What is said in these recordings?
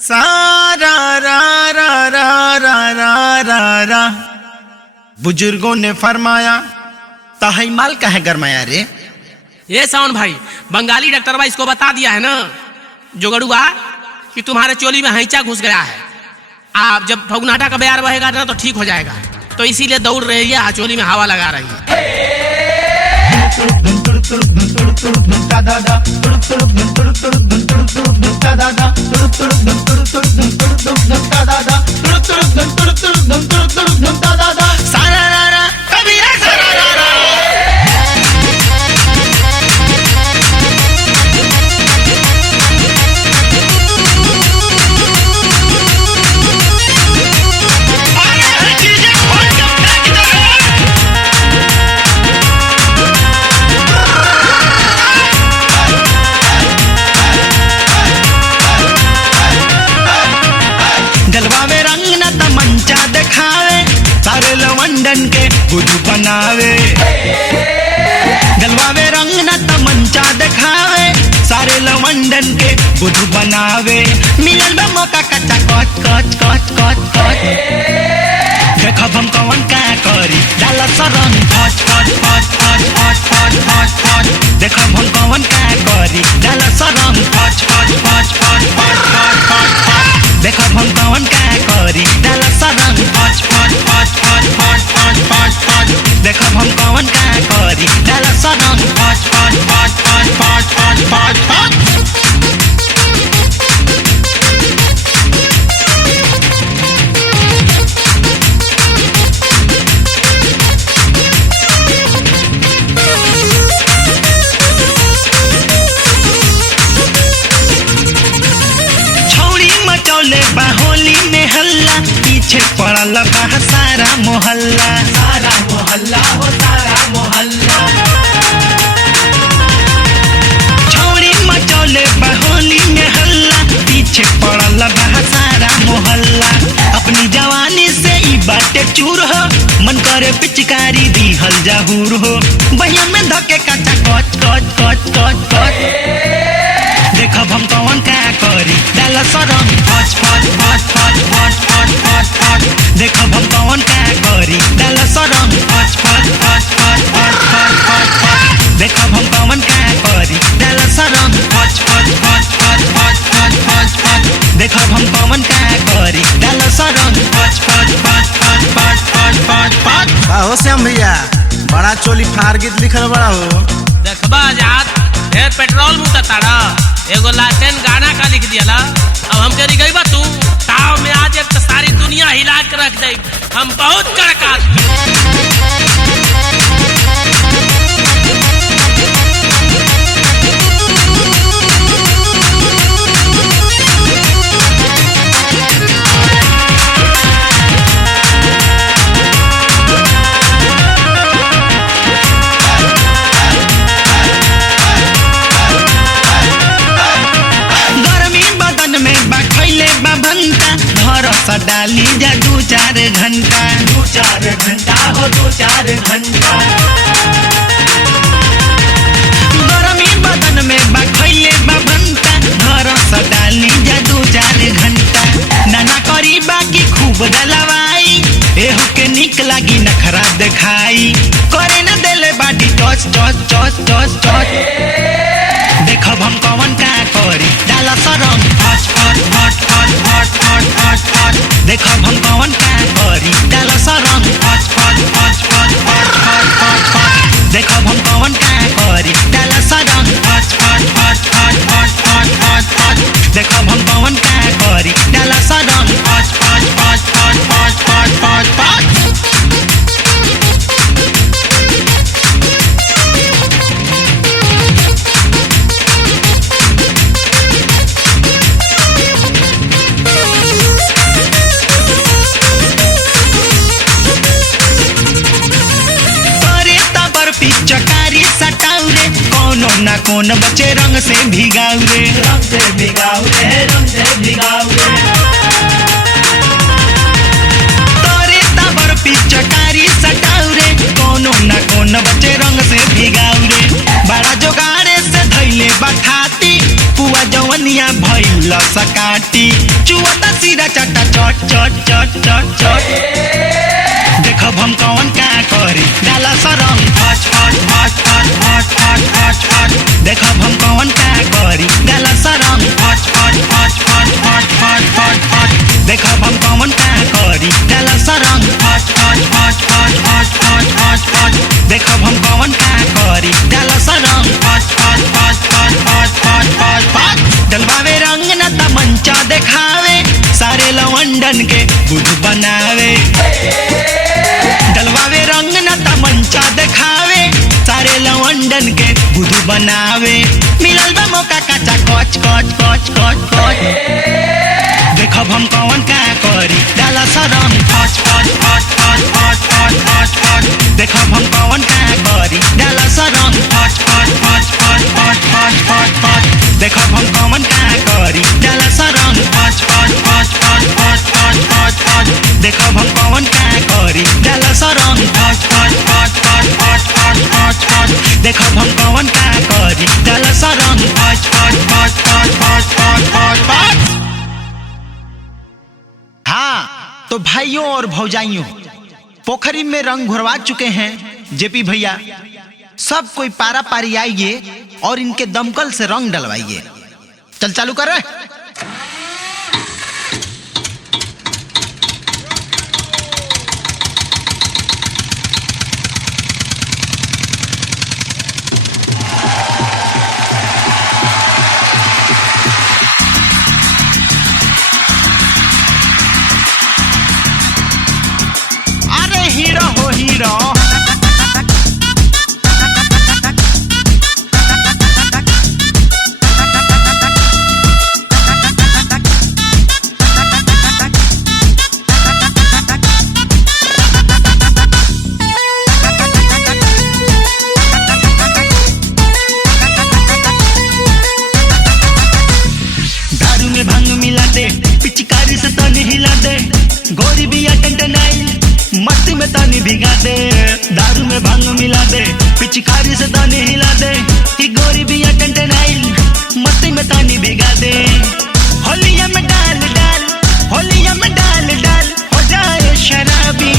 सारा रा रा रा रा रा रा रा। बुजुर्गों ने फरमाया ताहई माल का है गरमाया रे। ये सावन भाई बंगाली डॉक्टर इसको बता दिया है ना जोगड़ुआ कि तुम्हारे चोली में हैंचा घुस गया है। आप जब फगुनाटा का बयार बहेगा ना तो ठीक हो जाएगा, तो इसीलिए दौड़ रही है, चोली में हवा लगा रही है। सारे लवंडन के गुरु बनावे, गलवा में रंग न तमंचा दिखावे, सारे लवंडन के गुरु बनावे। मिलल बा मौका कच्चा कच कच कच कच कच, देखब हम कौन का करी डाला सरम फच फच फच फच फच फच फच फच, देखब हम कौन का करी डाला सरम फच फच फच फच फच फच फच फच, देखब हम कौन का करी डाला सरम फच फच फच फच फच फच फच फच, देखब हम कौन का करी डाला सरम फच फच फच फच फच फच फच फच। होली में हल्ला पीछे पड़ल बा सारा मोहल्ला, सारा मोहल्ला हो सारा मोहल्ला। छौड़ी मचौले बा होली में हल्ला पीछे पड़ल बा सारा मोहल्ला। अपनी जवानी से ई बाटे चूर हो, मन करे पिचकारी दीहल जहूर हो, बहिया में धके कचा कच कच कच कच कच, देखब हम कौन का करी डाला सरम फच फच फच फच फच फच फच फच, देखब हम कौन का करी डाला सरम फच फच फच फच फच फच फच फच, देखब हम कौन का करी डाला सरम फच फच फच फच फच फच फच फच, देखब हम कौन का करी डाला सरम फच फच फच फच फच फच फच फच। हो श्याम भैया बड़ा चोली फार गीत लिखल बड़ा हो। देखबा आजाद ढेर पेट्रोल मुताड़ा एगो लाटेन गाना का लिख दिया। अब हमके रिगईबा तू ताव में आज एक सारी दुनिया हिला के रख दे। हम बहुत कड़का डाली जा 2-4 घंटा, 2-4 घंटा हो 2-4 घंटा। गरमी बदन में बखैले बभंता, घर से डाली जा 2-4 घंटा। नाना करी बाकी खूब डलवाई, एहू के निक लागी नखरा दिखाई, करे न देले बाटी touch touch touch touch touch, देखब हम कौन का करी डाला सरम फच फच फच फच फच फच फच फच, देखब हम कौन का करी डाला सरम फच फच फच फच फच फच फच फच, देखब हम कौन का करी डाला सरम फच फच फच फच फच फच फच फच, देखब हम कौन का करी डाला सरम फच फच फच फच फच फच फच फच। चकारी सटाऊ रे कोनो ना कौन बचे रंग से भिगाऊ रे, रंग से भिगाऊ रे, रंग से भिगाऊ रे। तोरे तबर पिचकारी सटाऊ रे कोनो ना कौन बचे रंग से भिगाऊ रे। बड़ा जोगाड़े से धैले बखाती पुआ जवनिया जवनिया भइल सकाटी चुवता सिरा चटा चट चट चट चट चट देखब हम कौन का करी डाला सरम फच फच फच फच फच फच फच फच देखब हम कौन का करी डाला सरम फच फच फच फच फच फच फच फच देखब हम कौन का करी डाला सरम फच फच फच फच फच फच फच फच देखब हम कौन का करी डाला सरम फच फच फच फच फच फच फच फच डलवावे रंग न तमंचा देखावे सारे लवंडन के बुध बनावे डलवावे रंग न तमंचा देखावे सारे लवंडन के बुधु बनावे मिलल बा मौका काचा कच कच कच कच कच देखब हम कौन का करी डाला सरम फच फच फच फच फच फच फच फच देखब हम कौन का करी डाला सरम फच फच फच फच फच फच फच फच देखब हम कौन का करी डाला सरम फच फच फच फच फच फच फच फच देखब हम कौन का करी डाला सरम फच फच फच फच फच फच फच फच देखब हम कौन का करी डाला सरम फच फच फच फच फच फच फच फच। हाँ तो भाइयों और भौजाइयों पोखरी में रंग घुरवा चुके हैं जेपी भैया। सब कोई पारा पारी आइए और इनके दमकल से रंग डलवाइए। चल चालू कर रहे। अरे हीरो हो हीरो भांग मिला दे पिचकारी से तनी हिला दे गोरी बिया टंटनाई मस्ती में तनी भिगा दे दारू में भांग मिला दे पिचकारी से तनी हिला दे कि गोरी बिया टंटनाई मस्ती में तनी भिगा दे होलिया में डाल डाल होलिया में डाल डाल हो जाए शराबी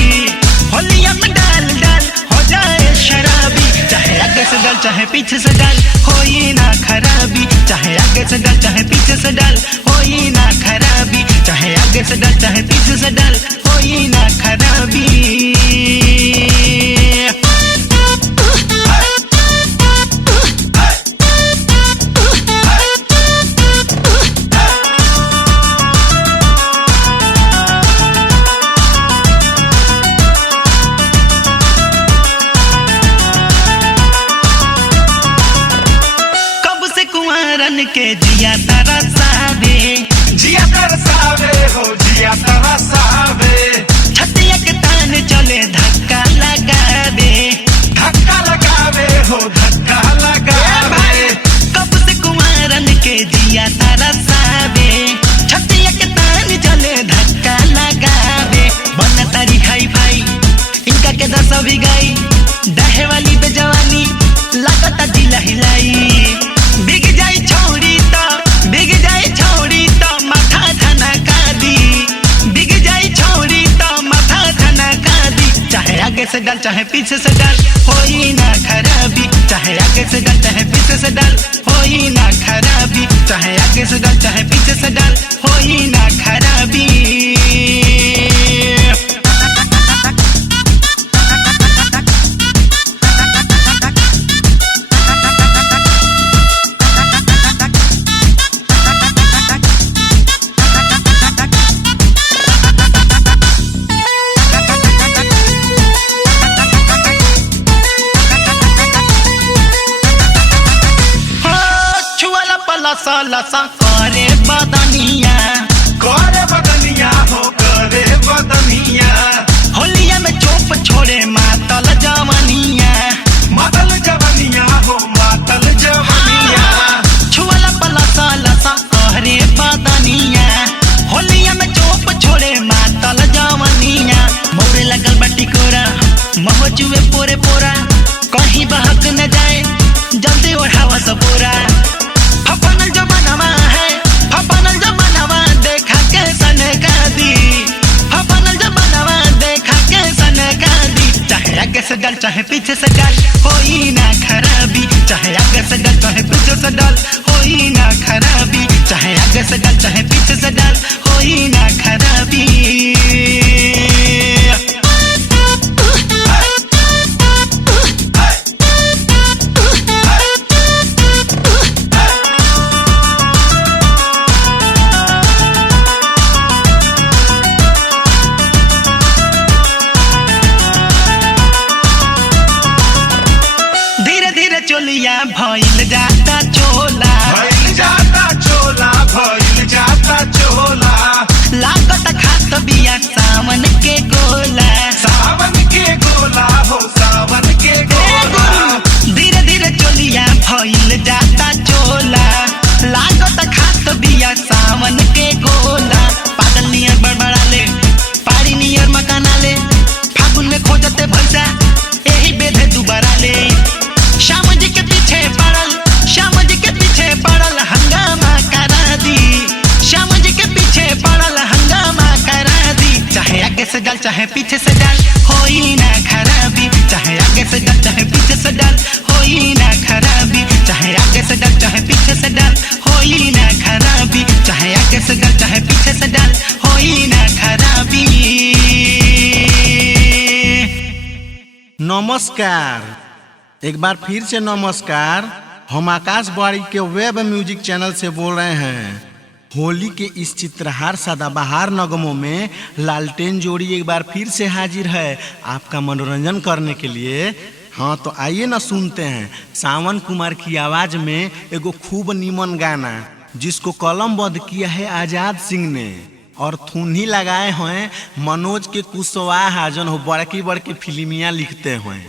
होलिया में डाल डाल हो जाए शराबी चाहे आगे से डाल चाहे पीछे से डाल होई ना खराबी चाहे आगे से डाल चाहे पीछे से डाल होई ना खराबी चाहे आगे से डाल चाहे पीछे से डाल होई ना खराबी। के जिया तरसावे हो जिया तरसावे छतिया के तान चले धक्का लगावे हो धक्का लगावे कब से कुमारन के जिया तरसावे छतिया के तान चले धक्का लगावे बन तारी खाई भाई इनका के दस भी गई दहे वाली पे जवानी लागता जिला हिलाई बिग जाई छोड़ी तो माथा धनका दी बिग जाई छोड़ी तो माथा धनका दी चाहे आगे से डाल चाहे पीछे से डाल होई ना खराबी चाहे आगे से डाल चाहे पीछे से डाल होई ना खराबी चाहे आगे से डाल चाहे पीछे से डाल होई ना खराबी। लसा लसा करे बदनिया हो करे बदनिया होलिया में चोप छोड़े मातल जवनिया हो मातल जवनिया छुअला पलसा लसा करे बदनिया होलिया में चोप छोड़े मातल जवनिया मोरे लगल बटी कोरा महुचुए पोरे पोरा कहीं बहक न जाए जल्दी ओढ़ावा सपोरा फपनल जो बनवा है चाहे पीछे से डाल होई ना खराबी। चोलिया भइल जाता चोला, भइल जाता चोला, भइल जाता चोला। लागत खात बिया सावन के गोला, सावन के गोला हो सावन के गोला। धीरे धीरे चोलिया भइल जाता चोला, लागत खात बिया सावन के गोला। पागल नियर बड़बड़ा ले, पारी नियर मकाना ले, फागुन में खोजते भैसा यही बेधे दुबारा ले। श्याम जी के पीछे पड़ल, श्याम जी के पीछे पड़ल हंगामा करा दी, श्याम जी के पीछे पड़ल हंगामा करा दी। चाहे आगे से डाल चाहे पीछे से डाल होई ना खराबी, चाहे आगे से डाल चाहे पीछे से डाल होई ना खराबी, चाहे आगे से डाल चाहे पीछे से डाल होई ना खराबी, चाहे आगे से डाल चाहे पीछे से डाल होई ना खराबी। नमस्कार, एक बार फिर से नमस्कार। हम आकाश बाड़ी के वेब म्यूजिक चैनल से बोल रहे हैं। होली के इस चित्रहार सदाबहार नगमों में लालटेन जोड़ी एक बार फिर से हाजिर है आपका मनोरंजन करने के लिए। हाँ तो आइए ना सुनते हैं सावन कुमार की आवाज में एगो खूब नीमन गाना जिसको कलमबद्ध किया है आजाद सिंह ने और थुन्ही लगाए हैं मनोज के कुशवाहा जन हो बड़की बड़की फिल्मियाँ लिखते हैं।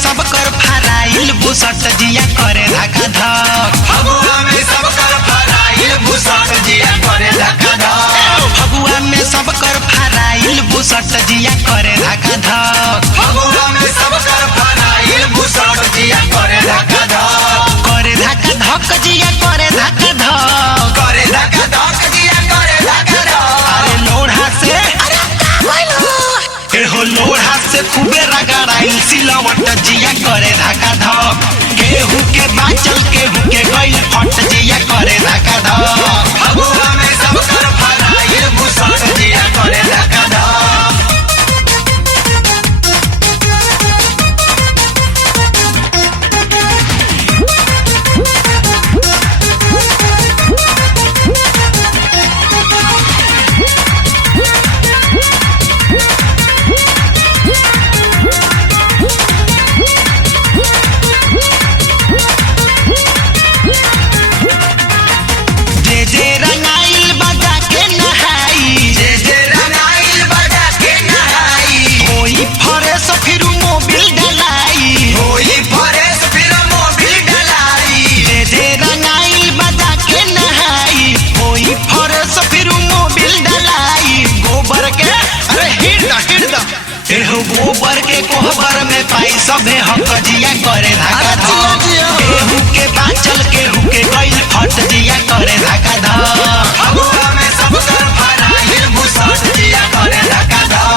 सब कर फराइल बुसट जिया करे धका धक, फगुआ में सब कर फराइल बुसट जिया करे धका धक, फगुआ में सब कर फराइल बुसट जिया करे धका धक, फगुआ में सब कर फराइल बुसट जिया करे धका धक, करे धका धक जिया करे धका धक, करे धका धक जिया करे धका धक। अरे लोढ़ा से एहो लोढ़ा से खूबे रगड़ाइल सिलवट जिया करे धका धक, केहू के बाचल केहू के गइल फट जिया करे धका धक, फगुआ में सब कर फराइल बुसट जिया करे धका धक। गोबर के कोहबर में पाई सबे हक जिया करे धका धक, केहू के बाचल केहू के गइल फट जिया करे धका धक, फगुआ में सब कर फराइल बुसट जिया करे धका धक।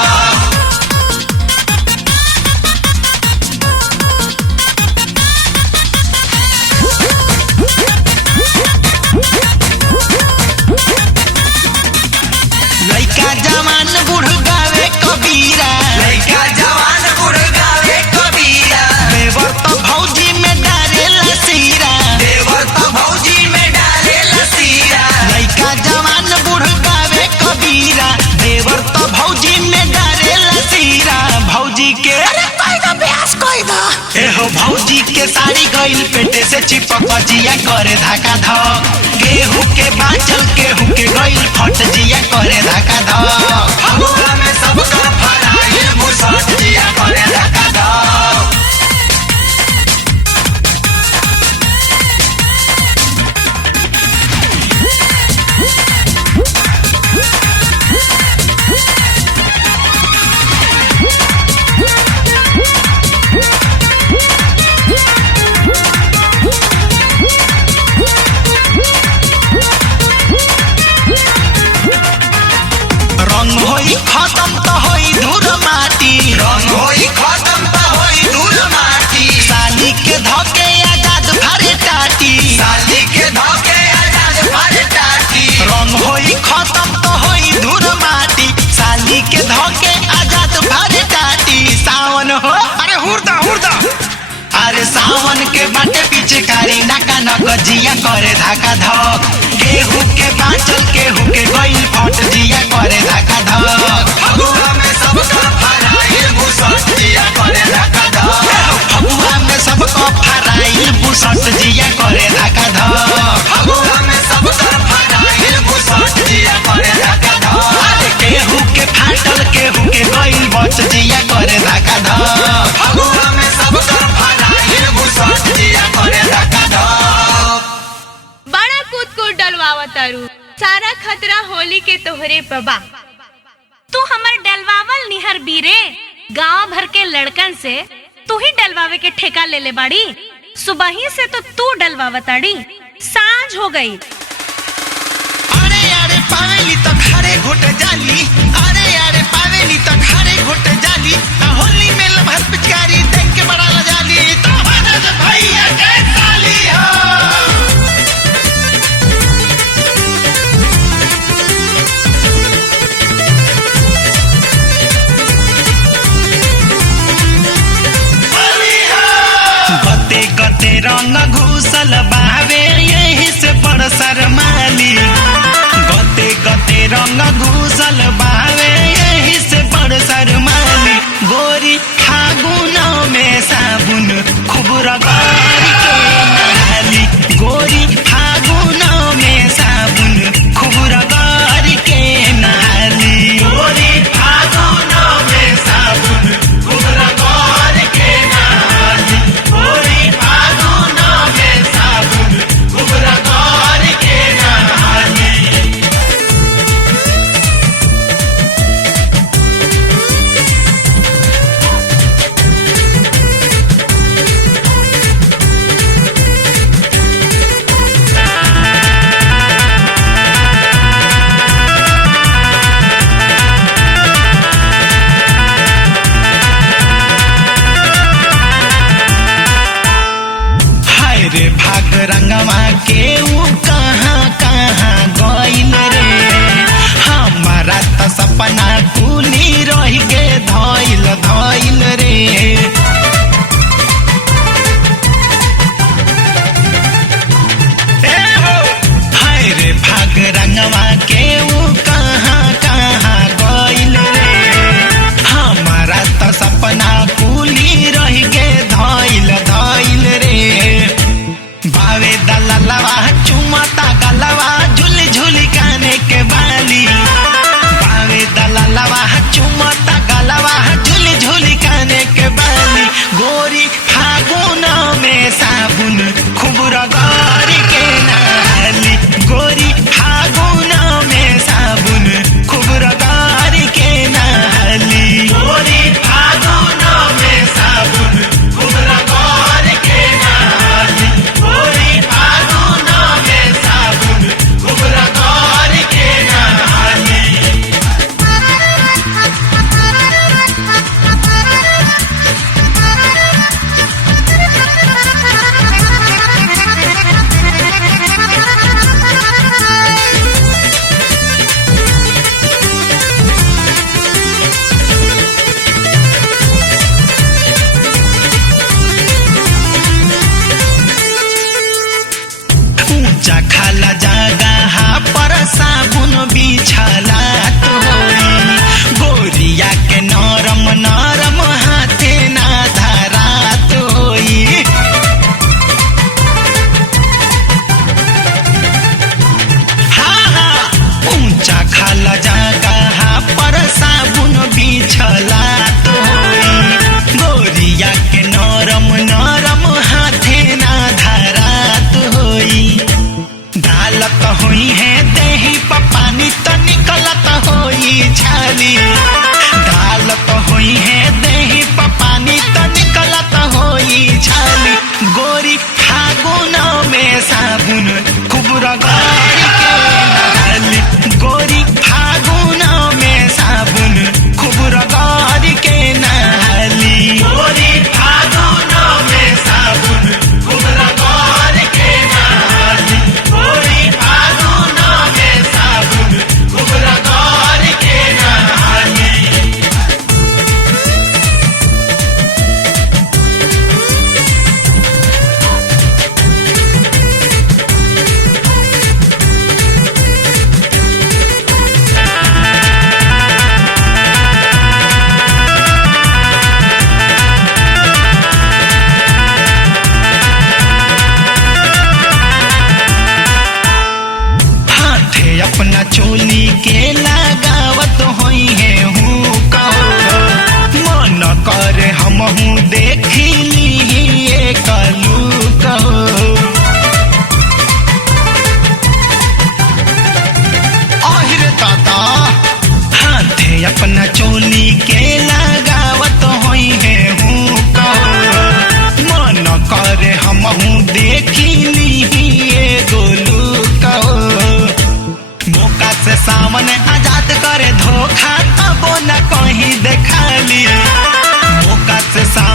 लइका जवान बूढ़ गावे कबीरा, लइका जवान बूढ़ गावे कबीरा, देवर तो भौजी में डाले लसीरा, देवर तो भौजी में डाले लसीरा, लइका जवान बूढ़ गावे कबीरा, देवर तो भौजी में डाले लसीरा। भौजी के अरे कोई ना ब्यास कोई ना एहो भौजी के साड़ी गइल पेटे से चिपक जिया करे धका धक, गेहूं के बाचल केहू के गइल फट जिया करे धका धक, फगुआ में सब कर फराइल बुसट जिया करे धका धक। पिचकारी नाका नक जिया करे धाका धक केहू के बाँचल केहू के गइल फट जिया करे धाका धक फगुआ में सबका फराइल बुसट जिया करे धाका धक फगुआ में सबका फराइल बुसट जिया करे धाका धक फगुआ में सबका फराइल बुसट जिया करे धाका धक केहू के फाटल केहू के गइल बच जिया करे धाका धक फगुआ में सबका फराइल बुसट जिया करे धाका धक बड़ा कूद डलवावा तारू सारा खतरा होली के तोहरे पबा। तू हमर डलवावल निहर बीरे गांव भर के लड़कन से तू ही डलवावे के ठेका ले ले बाड़ी। सुबह से तो तू डलवावा ताड़ी, सांझ हो गई। अरे अरे पावेली तो खड़े घोट जाली अरे अरे पावेली तो खड़े घोट जाली होली में लभर पिचकारी देख के बड़ा लजाली तो भैया के साली हो। गते गते रंग घुसल बावे यही से बड़ शर्माली गते गते रंग घुसल बावे यही से बड़ शर्माली गोरी फागुन में साबुन खूब रगड़ के नहाली गोरी फागुन में साबुन खूब रगड़ के नहाली गोरी फागुन में साबुन खूब रगड़ के नहाली गोरी फागुन में साबुन खूब रगड़ के नहाली। हाय रे भाग रंगवा के ऊ कहाँ कहाँ गइल रे हमारा त सपना कुली रह के धइल धइल रे हाय रे भाग रंगवा के ऊ कहाँ कहाँ गइल रे हमारा त सपना कुली रह के धइल धइल रे बावे दललवा चुमता गलवा झुल झुल काने के बाली बावे दललवा चुमता गलवा झुल झुल काने के बाली गोरी फागुन में साबुन खूब रगड़ के नहाली गोरी फागुन में साबुन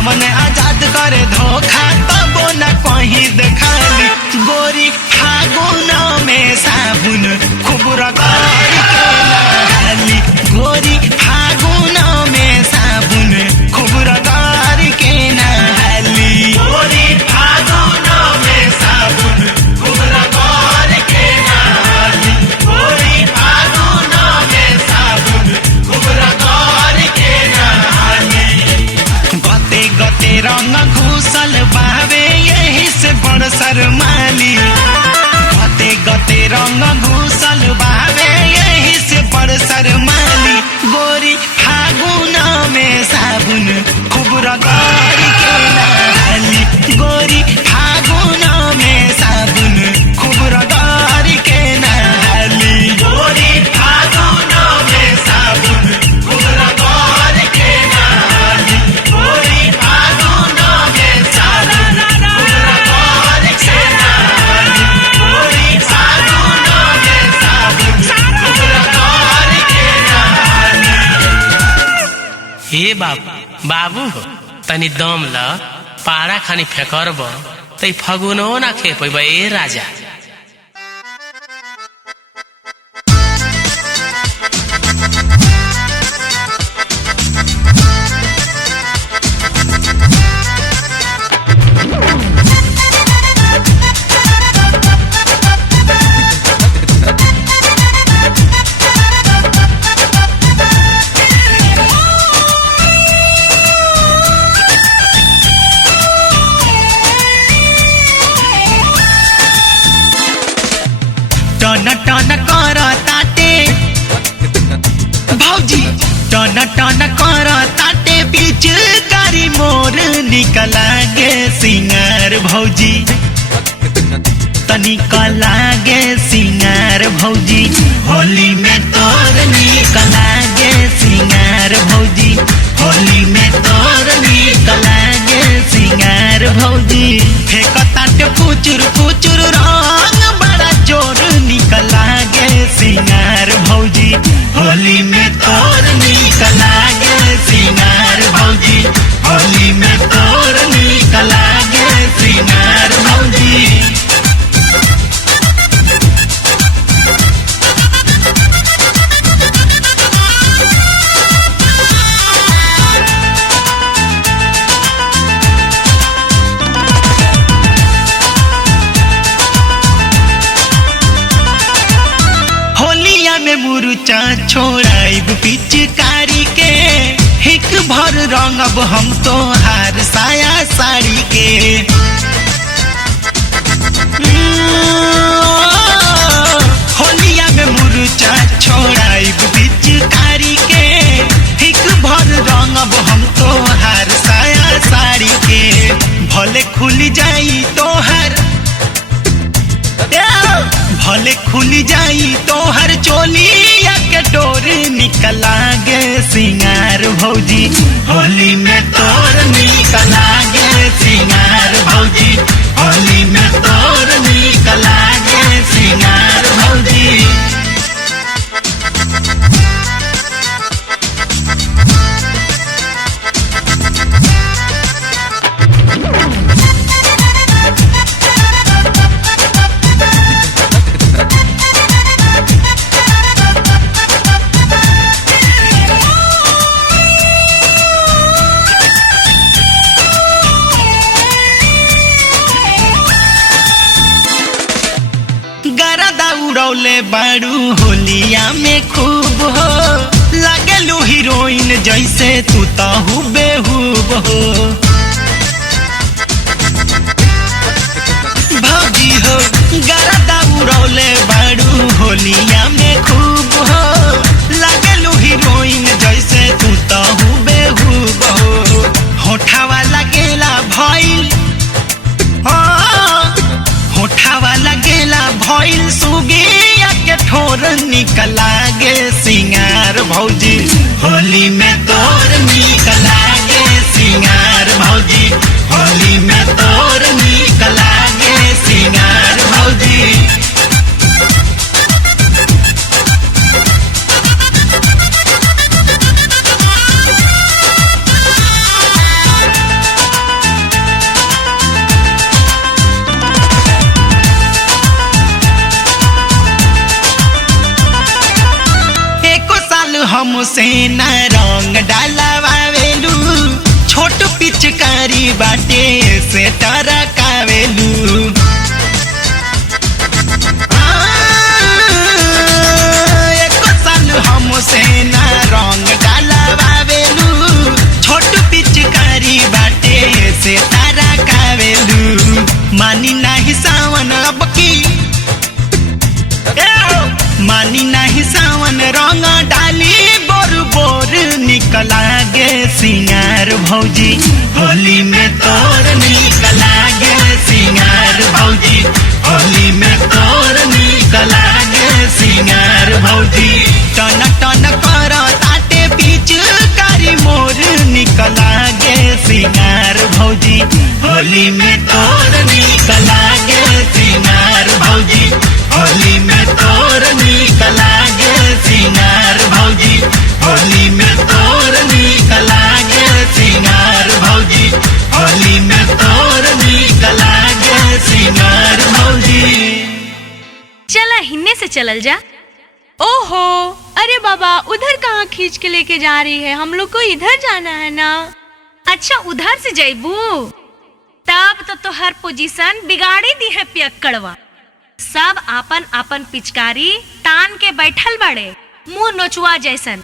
मन आजाद करे धोखा तबो न कहीं देखाली गोरी फागुन में साबुन खूब रगड़ के नहाली गोरी फागुन में साबुन खूब रगड़ के नहाली गोरी फागुन में साबुन खूब रगड़ के नहाली गोरी फागुन में साबुन खूब रगड़ के नहाली गते गते रंग घुसल बावे यही से बड़ शर्माली गते गते रंग घुसल बावे यही से बड़ शर्माली गोरी फागुन में साबुन खूब रगड़ के नहाली गोरी फागुन में साबुन खूब रगड़ के नहाली गोरी फागुन में साबुन खूब रगड़ के नहाली गोरी फागुन में साबुन खूब रगड़ के नहाली गोरी फागुन में साबुन खूब रगड़ के नहाली। हे बाबू हो तनी दम ल पारा खानी फेकरब तई फगुनो ना खे पैबा ए राजा। टन टन कर ताटे भौजी टन टन कर ताटे बीच कारी मोर निकला गे सिंगार भौजी तनिकला गे सिंगार भौजी होली में तोर निकला गे सिंगार भौजी होली में तोर निकला गे सिंगार भौजी फेक ताटे फुचुर फुचुर रंग बड़ा जोर निकला गे सिंगार भौजी होली में तोर निकला गे सिंगार भौजी होली में तोर निकला गे सिंगार भौजी। होलिया में मुरुचा छोड़ाइब पिचकारी के हिक भर रंगब हम तो हार साया साड़ी के होलिया में मुरुचा छोड़ाइब पिचकारी के हिक भर रंगब हम तो हार साया साड़ी के भले खुल जाई तोहर भले खुल जाई तोहर चोलिया के डोर निकला गे सिंगार भौजी होली में तोर निकला गे सिंगार भौजी होली में तोर निकला गे सिंगार भौजी। उड़ौले बाड़ू होलिया में खूब हो लागेलू हीरोइन जैसे तू तो हुबेहूब हो भौजी हो गरदा उड़ौले बाड़ू होलिया में खूब हो लागेलू हीरोइन जैसे तू तो हुबेहूब हो होठावा लगेला भइल होठावा लगेला भइल सुगिया के ठोर निकला गे सिंगार भौजी होली में तोर निकला गे सिंगार भौजी होली में तोर निकला गे सिंगार भौजी। हमसे न रंग डालवावेलू, छोट पिचकारी बाटे से टरकावेलू। एक साल हमसे न रंग डालवावेलू, छोट पिचकारी बाटे से टरकावेलू। मानी नाही सावन अब की, मानी नहीं सावन रंग डाली बोर बोर निकला गे सिंगार भौजी, होली में तोर निकला गे सिंगार भौजी, होली में तोर निकला गे सिंगार भौजी। टन टन कर ताटे बीच कारी मोर निकला गे सिंगार भौजी, होली में तोर निकला गे सिंगार भौजी, होली में तोर निकला गे सिंगार भौजी, होली में तोर निकला गे सिंगार भौजी, होली में तोर निकला गे सिंगार भौजी। चला हिन्ने से चलल जा। ओहो, अरे बाबा उधर कहाँ खींच के लेके जा रही है? हम लोग को इधर जाना है ना। अच्छा उधर से जाइबू, तब तो तोहर पोजीशन बिगाड़ी दी है पियक्कड़वा। सब आपन आपन पिचकारी तान के बैठल बड़े मुंह नोचुआ जैसन।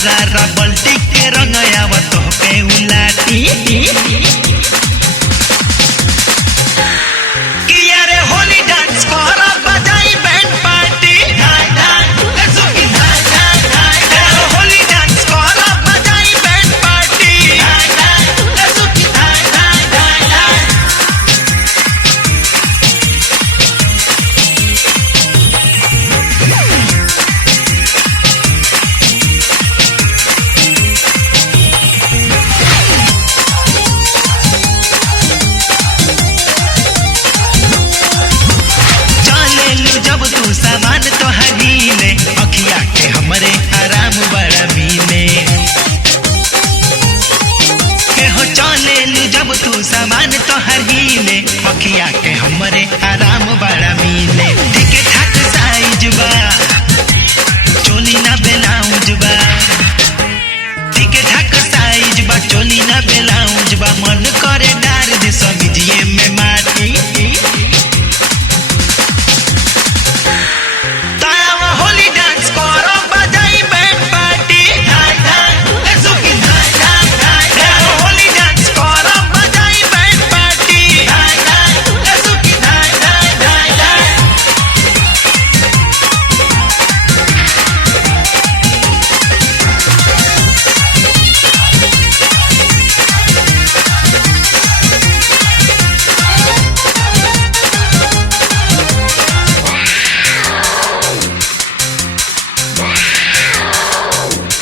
सारा रबल्टी के रंग आवत पे उलाटी किया रे होली डांस कर बजाई बैंड पार्टी होली डांस कर बजाई बैंड पार्टी जब तू सामान तो हरीले अखिया के हमरे आराम बड़ा मिले के हो चले लू जब तू सामान तो हरीले अखिया के हमरे आराम बड़ा मिले ठीक ठाक साइज बा चोली ना ब्लाउज बा ठीक ठाक साइज बा चोली ना ब्लाउज बा मन करे डार दे सब्जिए में माटी होली डांस करो बजाई बैंड पार्टी होली डांस करो बजाई बैंड पार्टी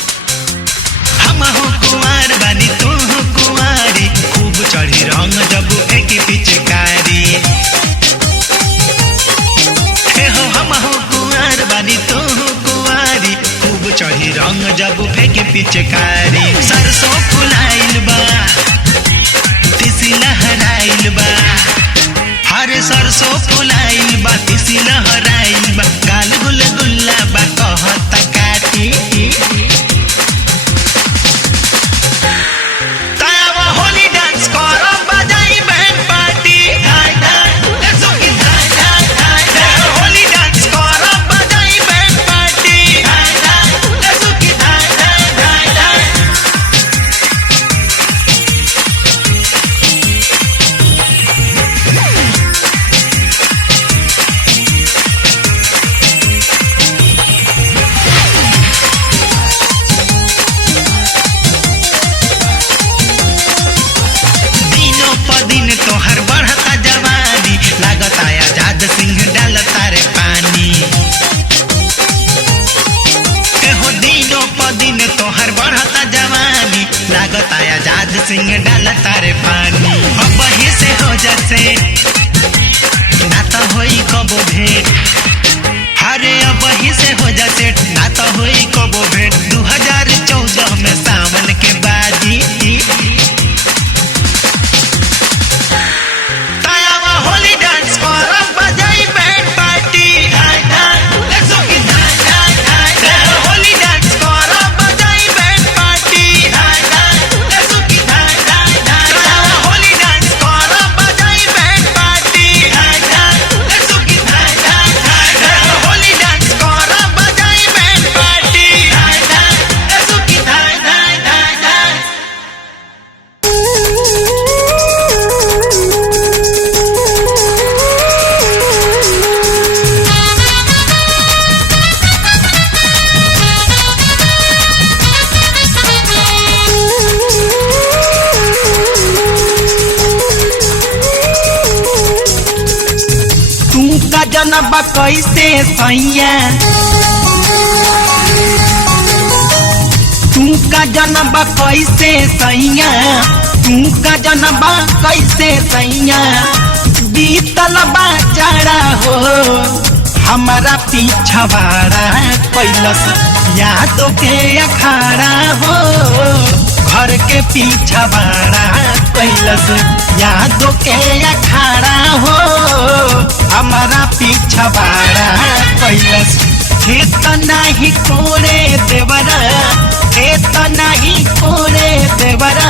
हम हो कुंवर बानी तू हो कुंवारी खूब चढ़ी रंग जब एक पिचकारी हे हो हम हो कुंवर बानी तू हो कुंवारी खूब चढ़ी रंग जब फेंक पिचकारी सरसों फुलाइल बा तिसी लहराइल बा हरे सरसों फुलाइल बा तिसी लहराइल बा गाल गुल गुल्ला बा कहता काटी होली डांस करो बजाई बैंड पार्टी होली डांस करो बजाई बैंड पार्टी दिनों प दिन तोहर बढ़ता जवानी लागत आजाद सिंह डालता रे पानी हो दिनों प दिन तोहर बढ़ता जवानी लागत आजाद सिंह डालता रे पानी अब ही से हो जैसे ना तो होई कबो भेंट हरे अब ही से हो जैसे ना तो होई कबो भेंट 2014 में सावन के बाजी होली डांस करो बजाई बैंड पार्टी होली डांस करो बजाई बैंड पार्टी होली डांस करो बजाई बैंड पार्टी होली डांस करो बजाई बैंड पार्टी तू का जनब कैसे सैया तू का जनब कैसे सैया तू का जनब कैसे सैया बीतल बाचारा हो हमारा पीछवाड़ा कैलस यादों के अखाड़ा हो घर के पीछवाड़ा कैलस यादों के अखाड़ा हो हमारा पीछवाड़ा कैलस खेत नहीं कोड़े देवरा खेत नहीं कोड़े देवरा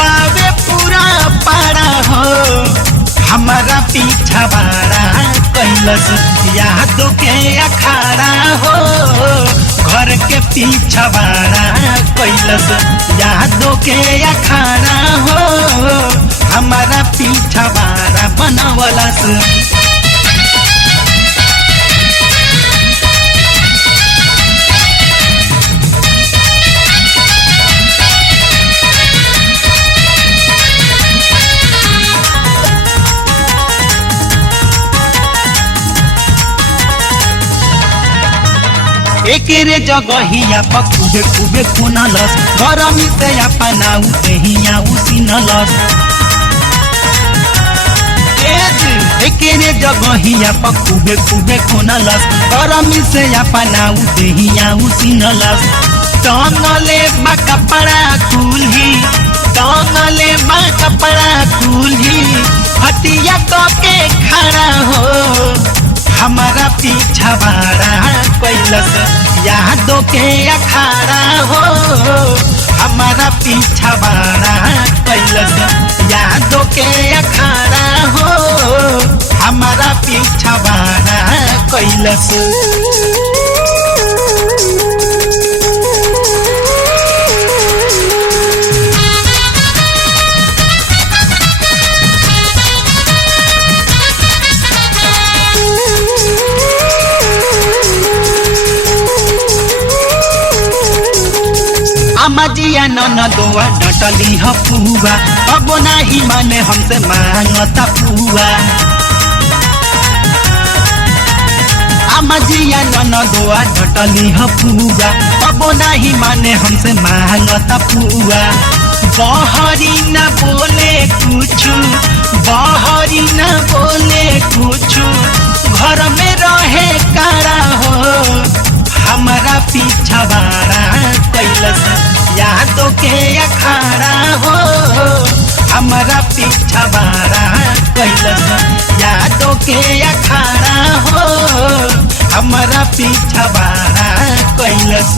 बावे पूरा पारा हो हमारा पीछवाड़ा कैलस यादों के अखाड़ा हो घर के पीछवाड़ा कैलस यादों के अखाड़ा हो हमारा पीछवाड़ा बनवलस। एकेरे जगहिया पखुबे खुबे खुनलस गरमी से अपना उहिया उसिनलस। एकेरे जगहिया पखुबे खुबे खुनलस गरमी से अपना उहिया उसिनलस। टंगले बा कपड़ा कुल्ही टंगले बा कपड़ा कुल्ही हटिया के खड़ा हो हमारा पीछवाड़ा कैलस यादों के अखाड़ा हो हमारा पीछवाड़ा कैलस यादों के अखाड़ा हो हमारा पीछवाड़ा कैलस। अमजिया ननदोआ डटली ह पुआ अब नाही माने हमसे मांगता पुआ। अमजिया ननदोआ डटली ह पुआ अब नाही माने हमसे मांगता पुआ। बहरी न बोले कुछु बहरी न बोले कुछु घर में रहे कारा हो हमारा पीछवाड़ा कैलस यादों के अखाड़ा हो हमारा पीछवाड़ा कैलस यादों के अखाड़ा हो हमारा पीछवाड़ा कैलस।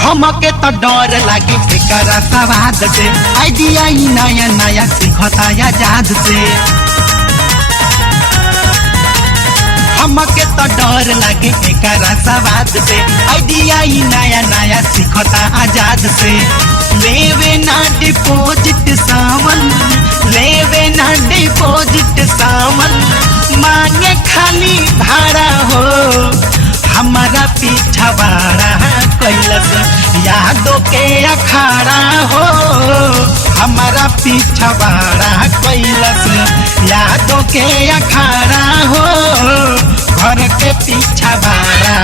हमके तो डर लागे एकरा सवाद से आइडिया ही नया नया सीखता आजाद से। हमके तो डर लागे एकरा सवाद से आइडिया ही नया नया सीखता आजाद से। लेवे ना डिपॉजिट सावन लेवे ना डिपॉजिट सावन मांगे खाली भाड़ा हो हमारा पीछवाड़ा कैलस यादों के अखाड़ा हो हमारा पीछवाड़ा कैलस यादों के अखाड़ा हो घर के पीछवाड़ा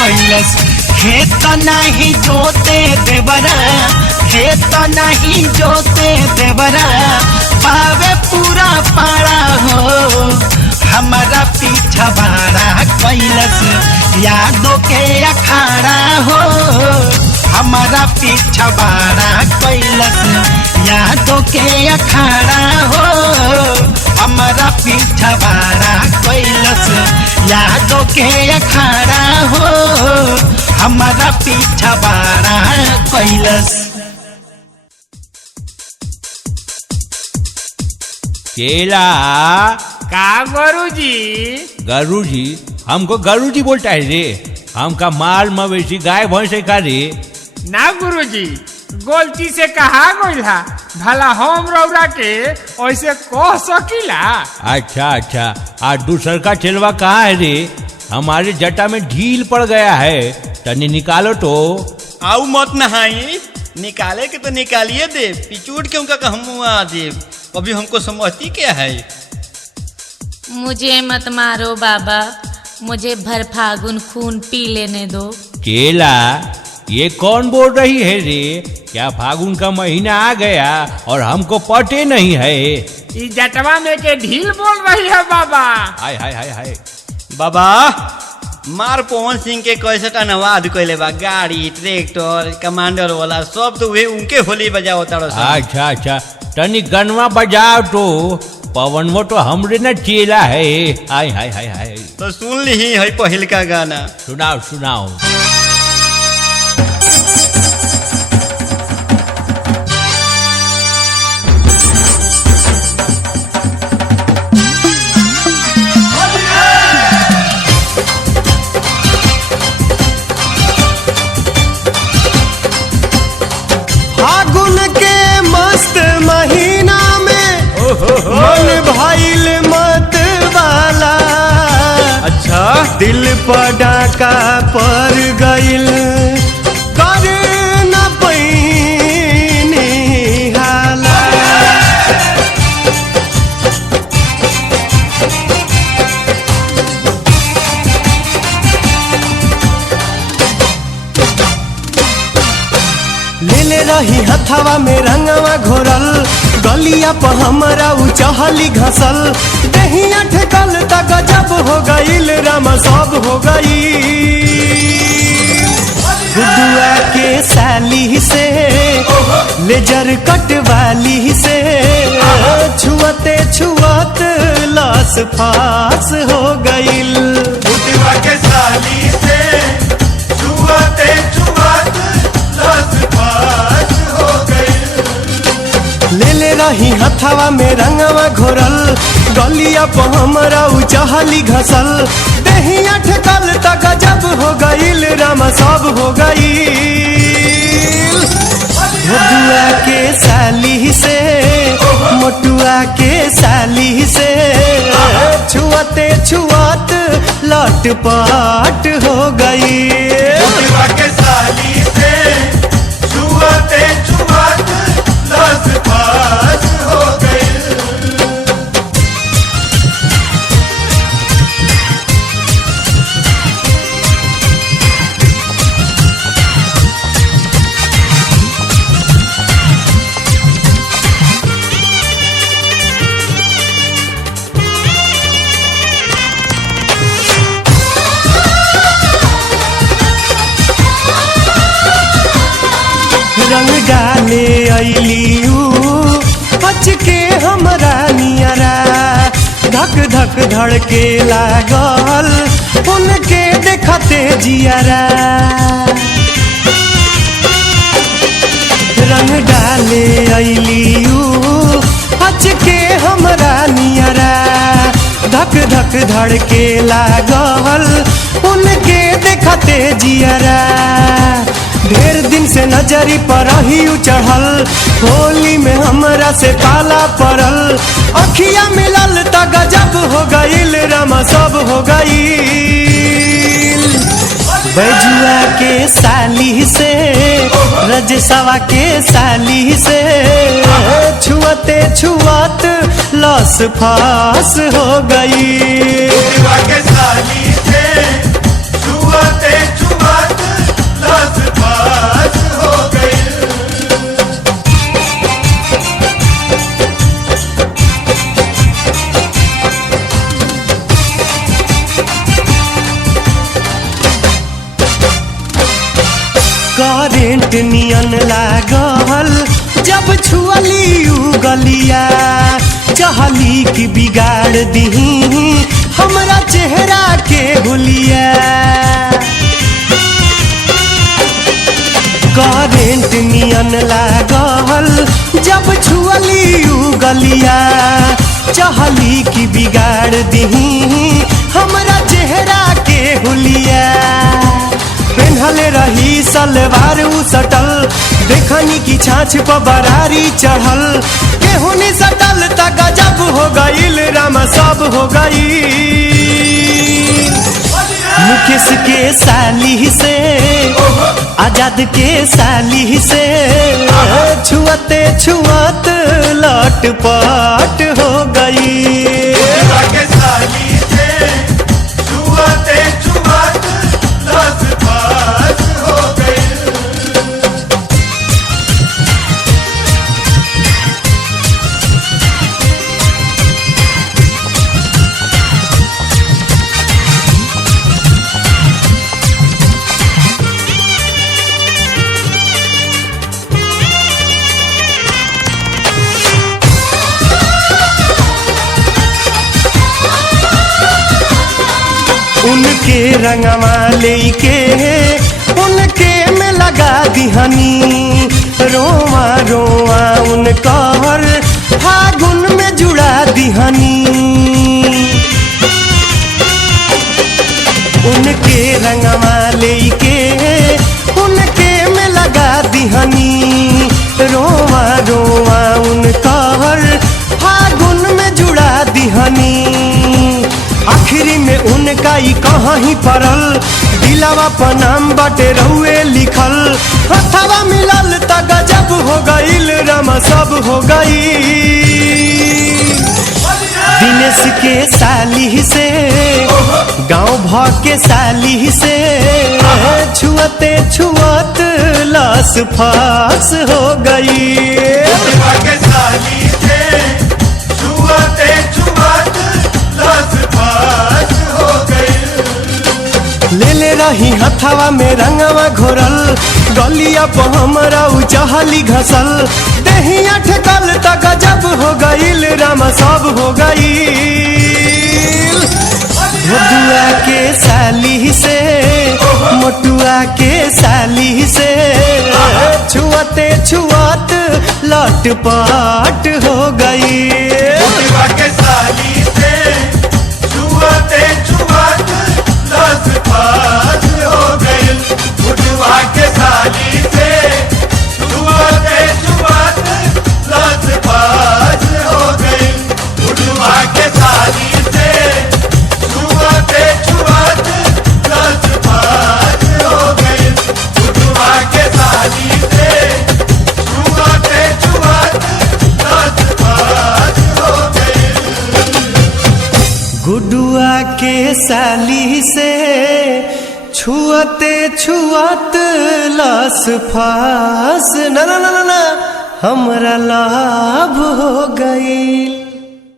कैलस। खेत नहीं जोते देवरा खेत नहीं जोते देवरा पावे पूरा पाड़ा हो हमारा पीछवाड़ा कैलस यादों के अखाड़ा हो हमारा पीछवाड़ा कैलस यादों के अखाड़ा हो हमारा पीछवाड़ा कैलस यादों के अखाड़ा हो हमारा पीछवाड़ा कैलस। केला का गुरुजी? गुरुजी हमको गुरुजी बोलता है रे। हमका माल मवेशी गाय भैंस का रे। ना गुरुजी गलती से कहा गइला भला हम रौरा के ऐसे कह सकीला। अच्छा अच्छा आज दूसर का चेलवा कहाँ है रे? हमारे जटा में ढील पड़ गया है तनी निकालो तो। आऊ मत नहाई निकाले के तो निकालिए दे पिचूट के उनका हम दे अभी हमको समझती क्या है। मुझे मत मारो बाबा मुझे भर फागुन खून पी लेने दो। केला ये कौन बोल रही है रे? क्या फागुन का महीना आ गया और हमको पटे नहीं है? इस जटवा में के ढील बोल रही है बाबा। हाय हाय हाय हाय। बाबा मार पवन सिंह के कैसे अनुवाद कैले बा, गाड़ी ट्रैक्टर कमांडर वाला सब तो वे उनके होली बजाओ तारो सन। अच्छा अच्छा, तनी गनवा बजाओ तो। पवन वो तो हमरे न चेला है। हाय हाय हाय हाय। तो सुन ली है पहिल का गाना। सुनाओ सुनाओ। फागुन के मस्त महीना में मन भइल मत वाला। अच्छा दिल पर डाका पर गइल कर न पैनी हाला। लेले रही हथवा में रंगवा घोरल, गलिया पर हमरा उ चहली घसल। दहिया ठेकल त गजब हो गईल, राम सब हो गई। गुडुआ के साली से लेजर कट वाली से छुअते छुअत लस फास हो गईल। गुडुआ के साली से छुअते छुअत लस फास हो गई। लेले रही हथवा में रंगवा घोरल, गलिया पर हमरा उ चहली घसल। दहिया ठेकल त गजब हो गईल, राम सब हो गईल। गुडुआ के साली से मोटुआ के साली से छुअते छुअत लटपट हो गई। गुडुआ के साली से छुअते छुअत लस फास हो गई। रंग डाले अलियू बच के हमरा नियरा। धक धक धड़के लागल उनके देखते जियरा। रंग डाले अलियू बच के हमरा नियरा। धक धक धड़के लागल उनके देखते जियरा। ढेर दिन से नजरी पर ही चढ़ल, होली में हमरा से पाला पड़ल। अखिया मिलल त गजब हो गईल, राम सब हो गईल। बैजुआ के साली से रजसवा के साली से छुअते छुअत लस फास हो गई। गुडुआ के साली से छुअते छुअत लस फास हो गई। करेंट नियन लागल जब छुअली उ गलिया। चहली की बिगाड़ दही हमरा चेहरा के हुलिया। करेंट नियन लागल जब छुअली उ गलिया। चहली की बिगाड़ दही हमरा चेहरा के हुलिया। पेन्हले रही सलवार उ सटल, देखनी की छाछ पर बरारी चढ़ल। केहुनी सटल त गजब हो गईल, राम सब हो गई। मुकेश के साली से आजाद के साली से छुअते छुअत लटपट हो गई। गुडुआ के साली से छुअते छुअत लस फास हो गई। उनके रंगवा लेके उनके में लगा दिहनी रोवा रोवा उनकर फागुन में जुड़ा दिहनी उनके रंगवा लेके उनके में लगा दिहनी रोवा रोवा उनकर फागुन में जुड़ा दिहनी आखिरी में उनका ही कहाँ ही पड़ल दिलावा पर नाम बाटे रहुए लिखल हथवा मिलल त गजब हो गईल रमा सब हो गई दिनेश के साली से गांव भाग के साली से छुअते छुअत लस फास हो गई के साली से छुआते छुआत लस फास हो गई ले ले रही हथवा में रंगवा घोरल गलिया पर हमरा उचहली घसल देहिया ठेकल त गजब हो गईल रामा सब हो गईल मोटुआ के साली से मोटुआ के साली से छुअते छुअत लटपट हो गई के साली से छुआते छुआत लस फास हो गई बुढ़वा के साली से छुआते छुआत लस फास हो गई बुढ़वा के साली से छुआते छुआत लस फास हो गई बुढ़वा के साली से छुआते छुआत लस फास हो गई गुडुआ के साली से छुअते छुअत लस फास ना ना ना ना हमरा लाभ हो गई।